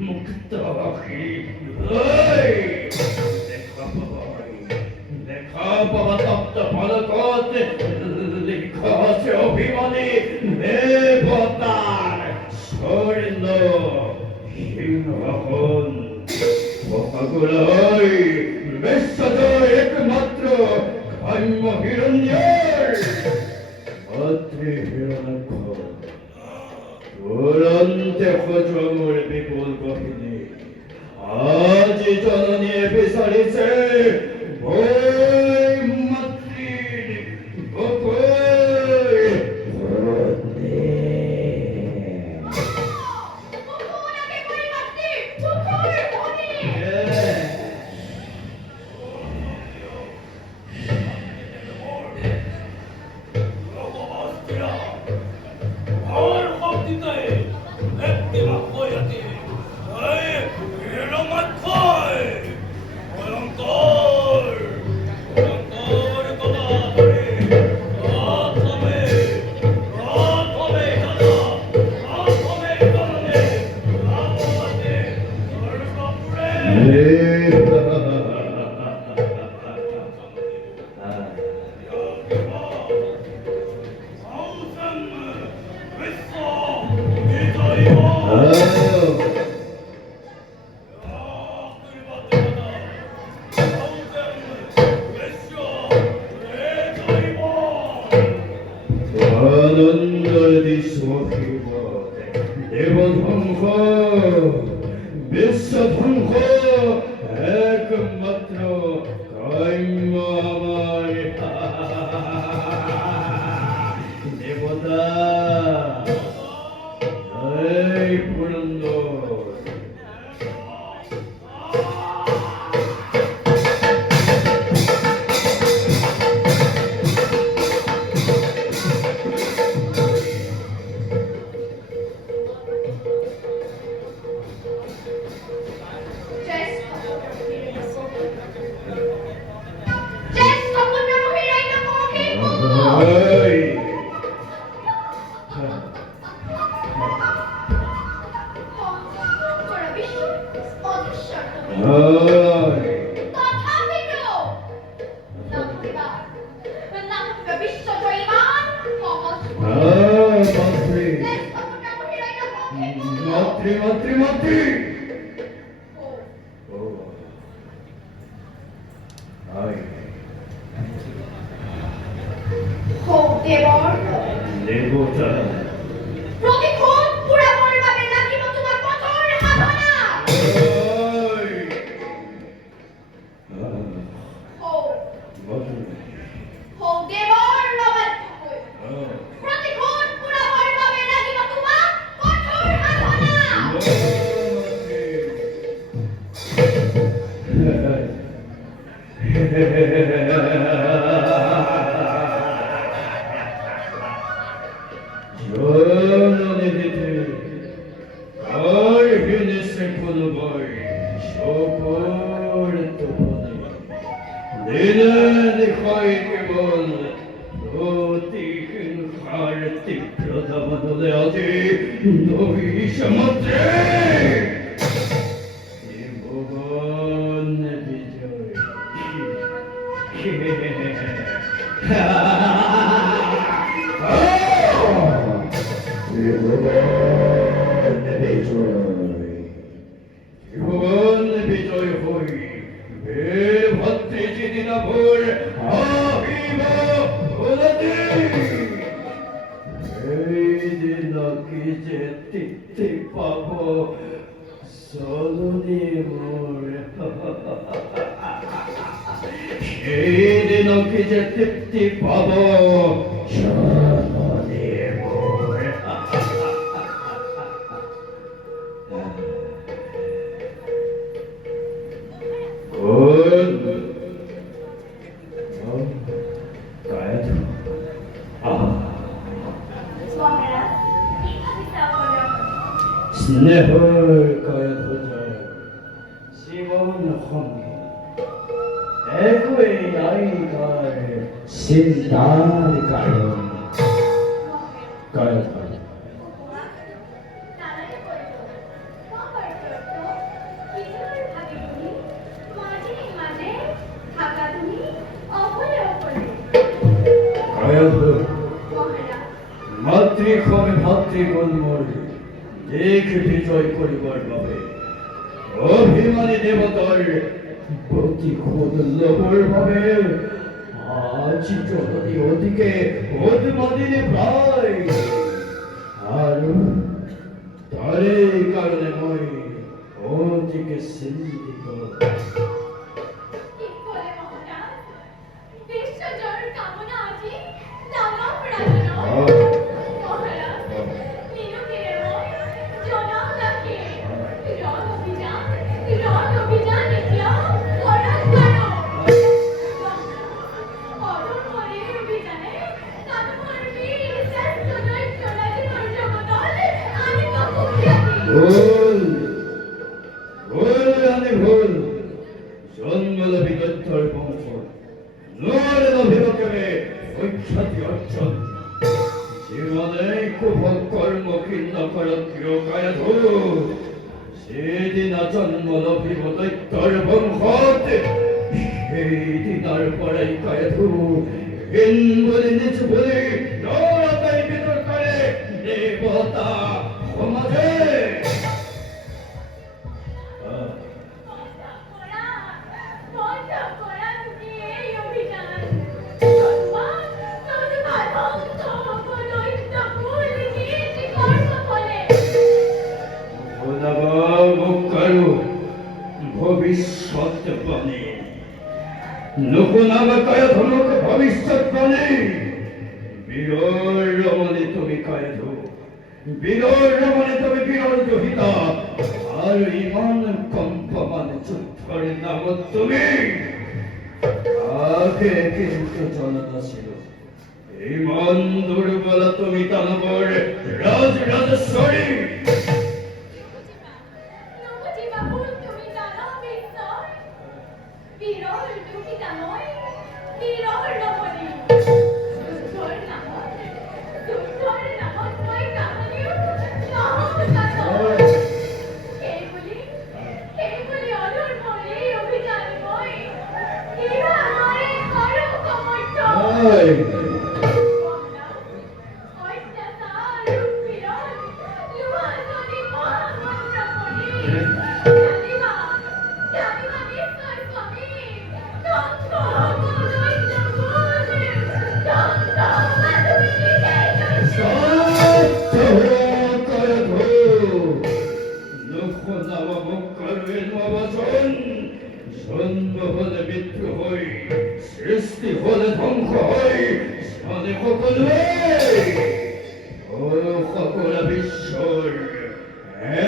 মুক্তাকি ওই লেখা বাবা তপ্ত পদকতে লেখা আছে অভিমানী দেবতার স্বর্ণ সিংহন পোকাগুলোই বিশ্বজয় একমাত্র কাম্য হিরণ্যের মাতৃ হিরণ্য দুরন্তে খোঁজমূল বিপুল বাহিনী আজ জননী বিসারিছে ভয় মাতৃর বকয় বন্দে দেবধ্বংস বিশ্বধ্বংস একমাত্র কাম্য আমার দেবতা এই পুরন্দর স্নেহর কয়ধ্বজ জীবন সঙ্গে একই নায়িকার চিন্তার কারণ কয়ধ্বজ জন্মর দেখ বিজয় করিবার ভাবে অভিমানী দেবতার প্রতিশোধ লবর ভাবে আজ যতটি ওদিকে উদ্মাদিনী প্রায় আর তারে কারণে মই ওদিকে চিন্তিত। ভুল ভুল আনে ভুল জন্মলাভী দত্তর বংশ নর নভিরকমে ঐখ্যাতি অর্জন জীবনে কুভ কর্ম কিন্দ করত্রিয় কায়ধু সেদিন জন্মলাভী দত্তর বংশত সেই দিনার পরাই কায়ধু হিন বলে নিজ বলে নরতাই বিতর করে দেবতা সমাজে ভবিষ্যৎবাণী নকুনামকায় ধনুক ভবিষ্যৎবাণী বিরল রমণী তুমি কায়ধু বিরল রমণী তুমি বিরল জহিতা আর ইমান কম্পমান যুদ্ধের নাম তুমি আগে কিন্তু জনতা ছিল ইমান দুর্বল তুমি দানবর রাজ রাজেশ্বরী জন্ম হলে মৃত্যু হই সৃষ্টি হলে ধ্বংস হই সাধে সকলে ও সকল বিশ্বর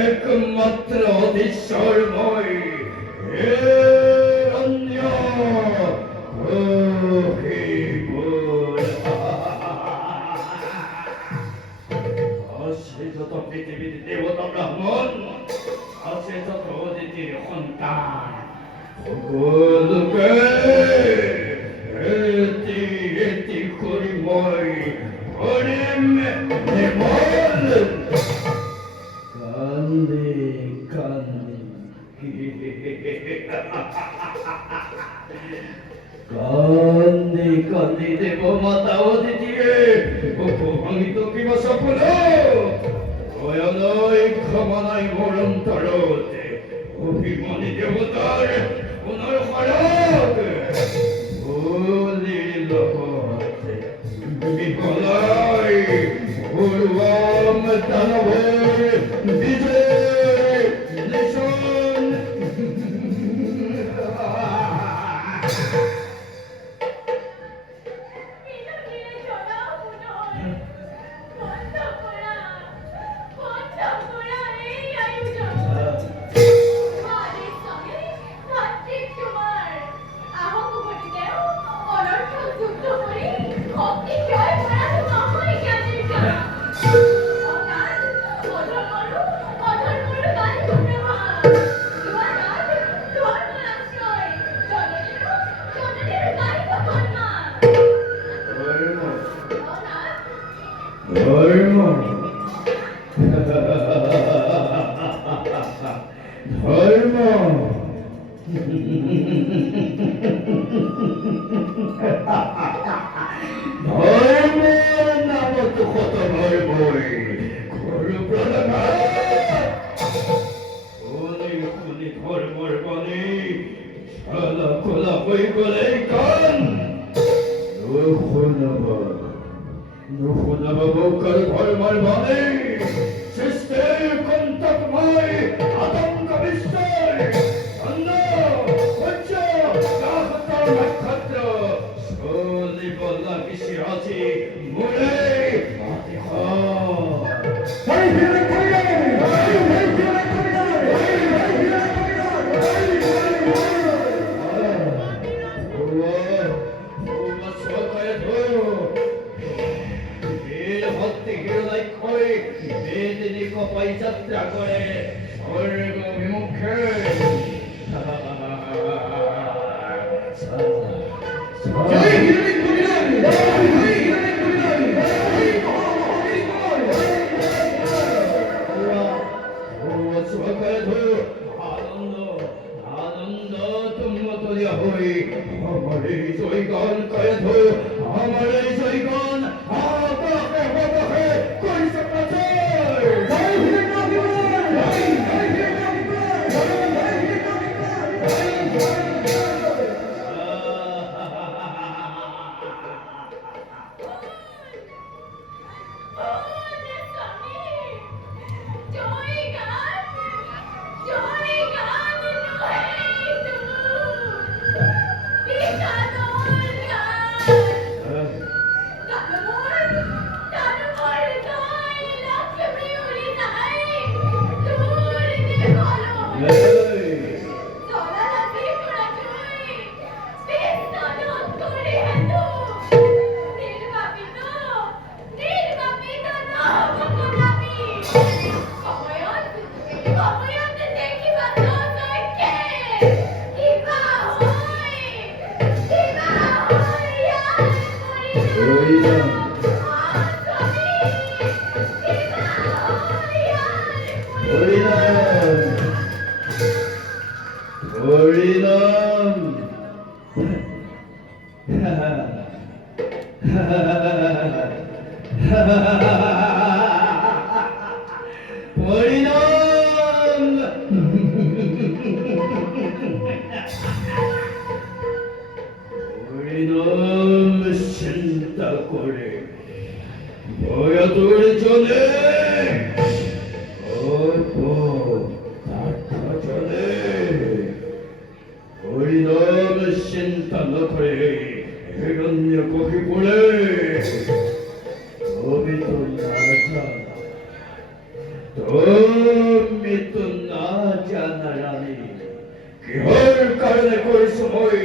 একমাত্র অধীশ্বরময় হে অন্য আছে যত পৃথিবীর দেবতা ব্রাহ্মণ আছে যত অদিতির সন্তান সকলকে এটি এটি করি মই হরিম নির্মল কান্দে কান্দে কান্দে কান্দে দেব মাতা অদিতিয়ে অপমানিত কিবা সফল ভয়ানয় ক্ষমা নাই মরণ তরতে অভিমানী দেবতার পুনর খড়গ ভুলির লগতে বিকলাই পূর্বম দানবের বিজয় নিশান ধর্ম ধর্ম ধর্মের নামত কত ধর্মই যাত্রা করে স্বর্গ বিমুখে। জয় হিরণিক কবিরাজ, জয় হিরণিক কবিরাজ, জয় মহামহিম কুমার, আনন্দ আনন্দ তুমতলি হই আমার এই জয়গান করে ধো আমার এই জয়গান আকাশে বাতাসে কই সকাছে জয় হিরণিক কবিরাজ, জয় হিরণিক কবিরাজ, জয় হিরণিক কবিরাজ, হরিনাম চিন্তা করে ভয়াতুর চলে চলে হরিনাম চিন্তা ন করে হিরণ্য কহি পড়ে তুমি তো না জানা তুমি তো না জানা রানী কিহর কারণে করিস মই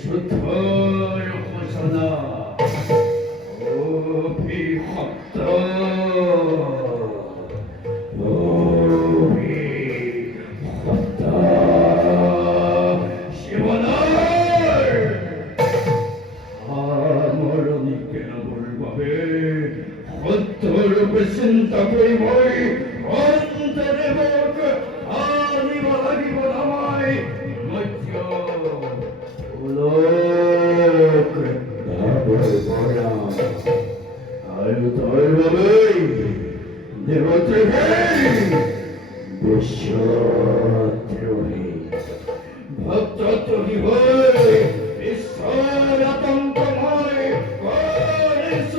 শুদ্ধর ঘোষণা অভিশপ্ত অভিশপ্ত শিবনার আমরণী কেন বলবে সত্যরূপে চিন্তা করি মই অন্তরে মোক আনিব লাগিব আমায় মধ্য লোক ভাবের পড়া আয়ু তোর বাবে দেবত্রহে বিশ্বদ্রোহী ভক্তদ্রোহী হয়ে ঈশ্বর আতঙ্কময় করিস